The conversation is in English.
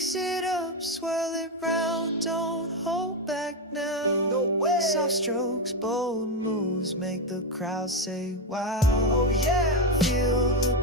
Mix it up, swirl it round, don't hold back now. No way. Soft strokes, bold moves, make the crowd say wow. Oh yeah. Feel the